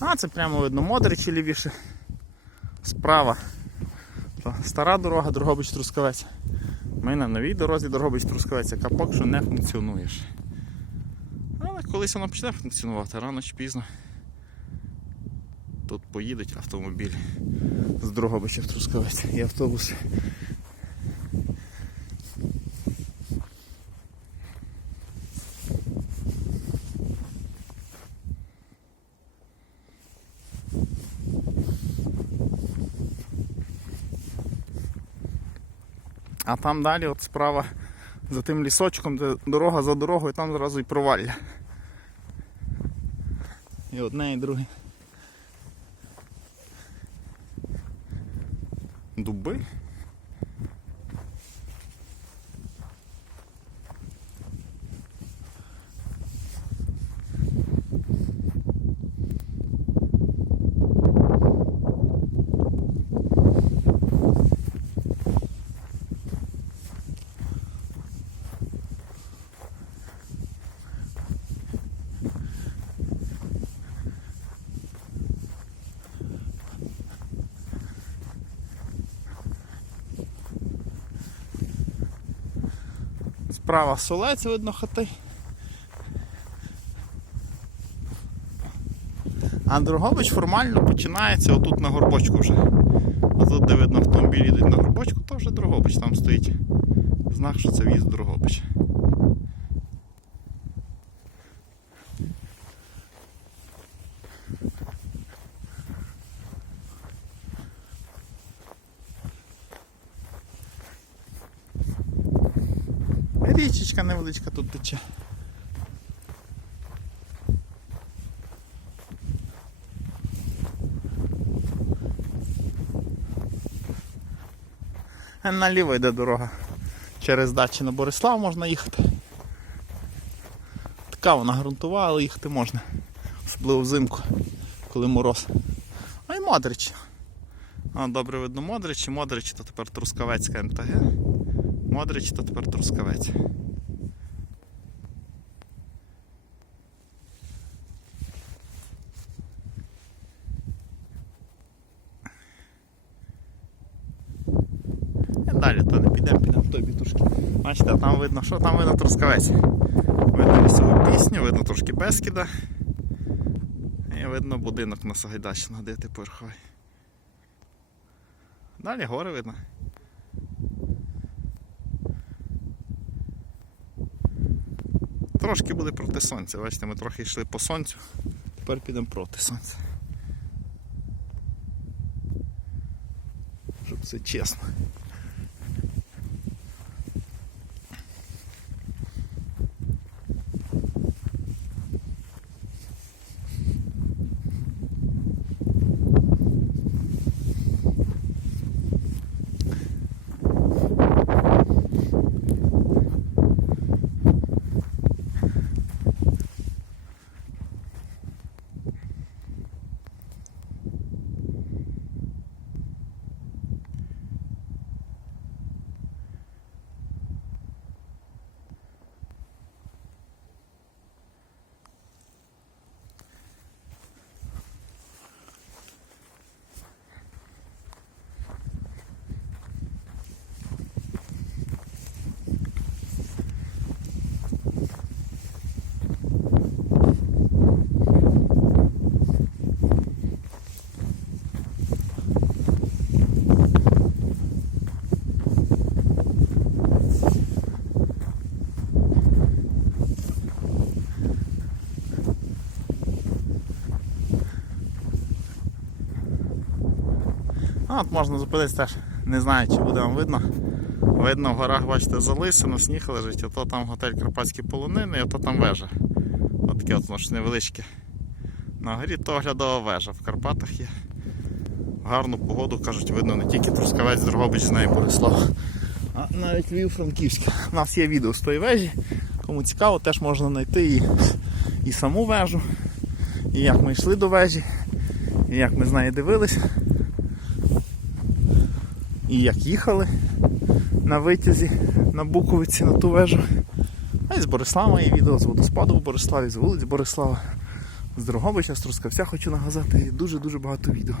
А, це прямо видно Модричі лівіше. Справа. Стара дорога, Дрогобич Трускавець. Ми на новій дорозі Дрогобич Трускавець, яка поки що не функціонує. Але колись вона почне функціонувати, рано чи пізно. Тут поїдуть автомобілі з Дрогобича в Трускавець і автобуси. А там далі, от справа за тим лісочком, де дорога за дорогою, там зразу і провалля. І одне, і друге. Дуби. Справа солець видно хати. А Дрогобич формально починається отут на горбочку вже. А тут, де видно автомобіль їдуть на горбочку, то вже Дрогобич там стоїть. Знак, що це в'їзд Дрогобич. Річечка невеличка тут тече. Наліво йде дорога. Через дачі на Борислав можна їхати. Така вона ґрунтова, але їхати можна. Особливо взимку, коли мороз. А й Модрич. Добре видно Модрич, і Модрич то тепер Трускавецька МТГ. Модрич то тепер Трускавець. І далі то не підемо, підемо в той бітушки. Бачите, там видно, що там видно Трускавець. Видно лісову пісню, видно трошки Бескіда. І видно будинок на Сагайдачного, де ти поверховий. Далі гори видно. Трошки були проти сонця. Бачите, ми трохи йшли по сонцю, тепер підемо проти сонця. Щоб все чесно. От можна зупинитися теж. Не знаю, чи буде вам видно. Видно, в горах, бачите, залисено, сніг лежить, ото там готель Карпатські полонини, ото там вежа. От от невеличке. На горі то оглядова вежа. В Карпатах є. Гарну погоду, кажуть, видно не тільки Трускавець, Дрогобич з нею Борислав, а навіть Львів Франківська. У нас є відео з тої вежі. Кому цікаво, теж можна знайти і, і саму вежу, і як ми йшли до вежі, і як ми з нею дивилися і як їхали на витязі на Буковиці на ту вежу. А і з Борислава є відео з водоспаду в Бориславі, з вулиць Борислава. З Дрогобича, з Трускавця хочу нагазати дуже-дуже багато відео.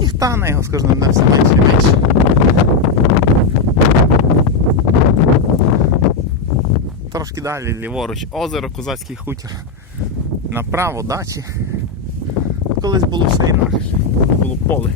Сніг тане, його кожним днем все менше і менше. Трошки далі ліворуч озеро, Козацький хутір. Направо дачі. Колись було все інакше. Було поле.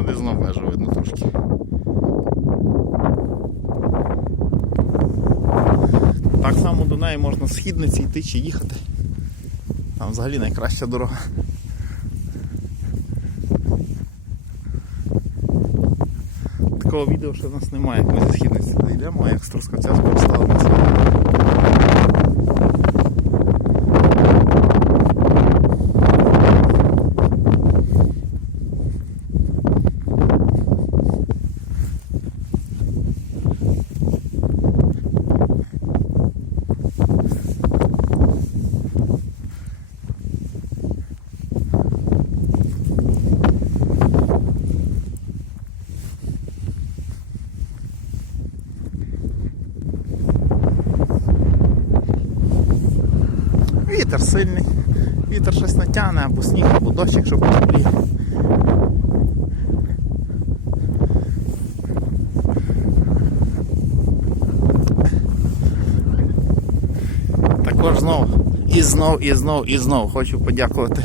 А де знов вежу видно трошки. Так само до неї можна східниці йти чи їхати. Там взагалі найкраща дорога. Такого відео ще в нас немає, як ми зі східниці йдемо, а як з Трускавця скористалися. Вітер або сніг, або дощ, якщо потепліє. Також знов і знов, і знов, і знов хочу подякувати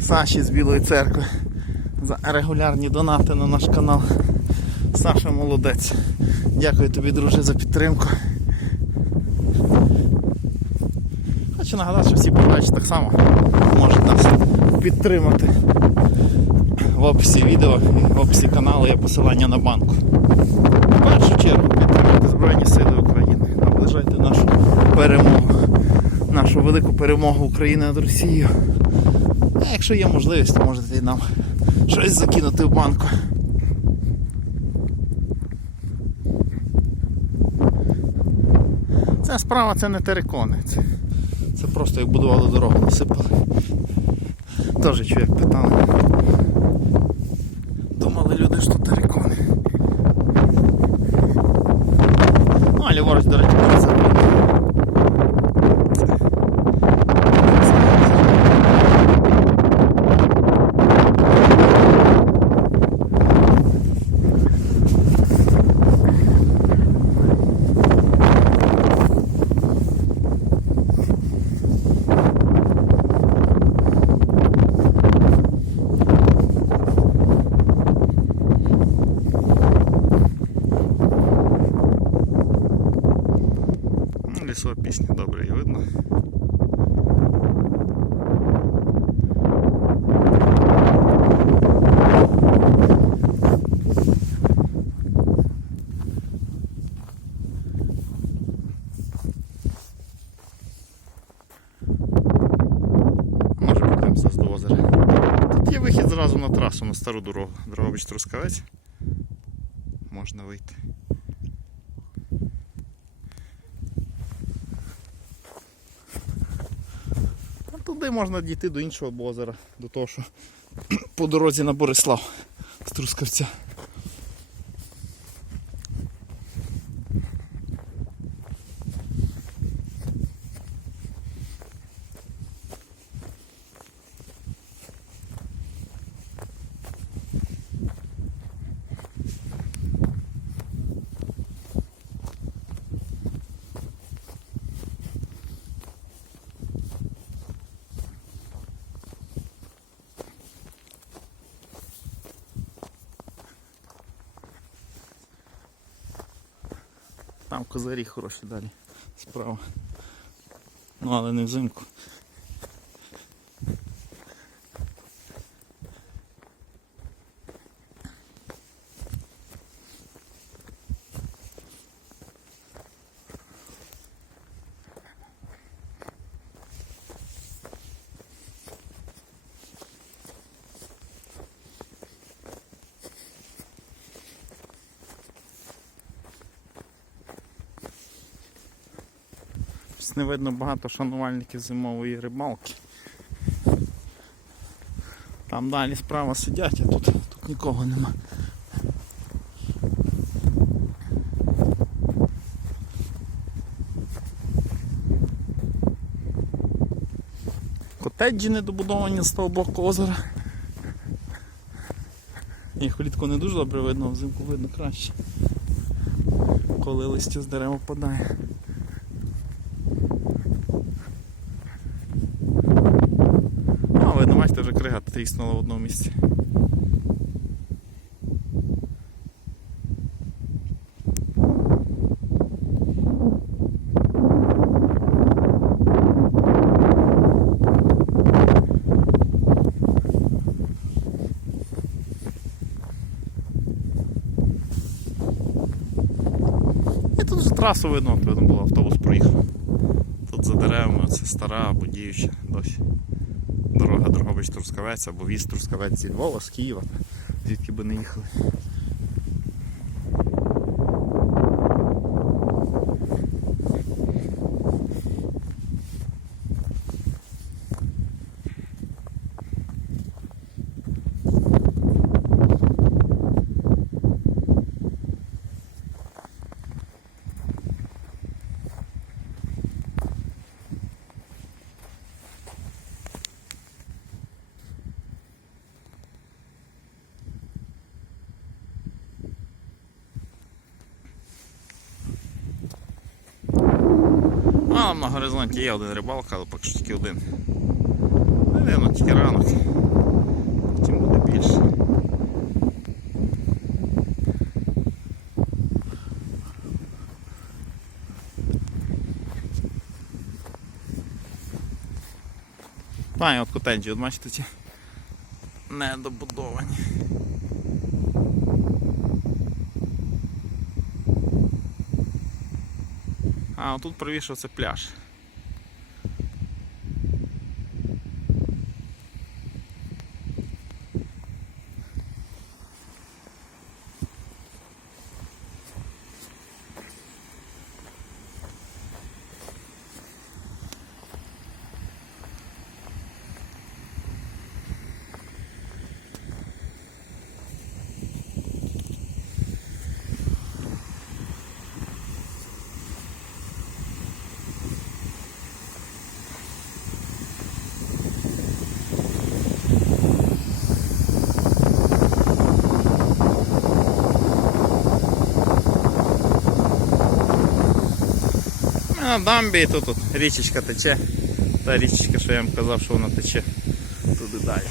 Саші з Білої церкви за регулярні донати на наш канал. Саша молодець. Дякую тобі, друже, за підтримку. Хочу нагадати, що всі бажаючі так само нас підтримати. В описі відео і в описі каналу є посилання на банку. В першу чергу підтримуйте Збройні Сили України. Наближайте нашу перемогу, нашу велику перемогу України над Росією. А якщо є можливість, то можете і нам щось закинути в банку. Ця справа це не терикони. Це, просто як будували дорогу, насипали. Теж чоловік питали. Думали люди, що терикони. Ну, а ліворуч, до речі, вже це. Ну, Лісова пісня добре її видно. Може подивимося до озера. Тут є вихід зразу на трасу, на стару дорогу. Дрогобич Трускавець. Можна вийти. А туди можна дійти до іншого озера, до того, що по дорозі на Борислав з Трускавця. Там козарі хороші далі. Справа. Ну але не взимку. Щось не видно багато шанувальників зимової рибалки. Там далі справа сидять, а тут, тут нікого нема. Котеджі недобудовані з того боку озера. Їх влітку не дуже добре видно, а взимку видно краще. Коли листя з дерева впадає. А, видно, бачите, вже крига тріснула в одному місці. Трасу видно, видно було, автобус проїхав. Тут за деревами це стара або діюча досі. Дрогобич Трускавець або віз Трускавець зі Львова, з Києва, звідки би не їхали. А там на горизонті є один рибалка, але поки що тільки один. Наверно, тільки ранок. Потім буде більше. Пані от котеджі, от бачите ці недобудовані. А, тут правіше пляж. Ми на дамбі тут, тут річечка тече. Та річечка, що я вам казав, що вона тече туди далі.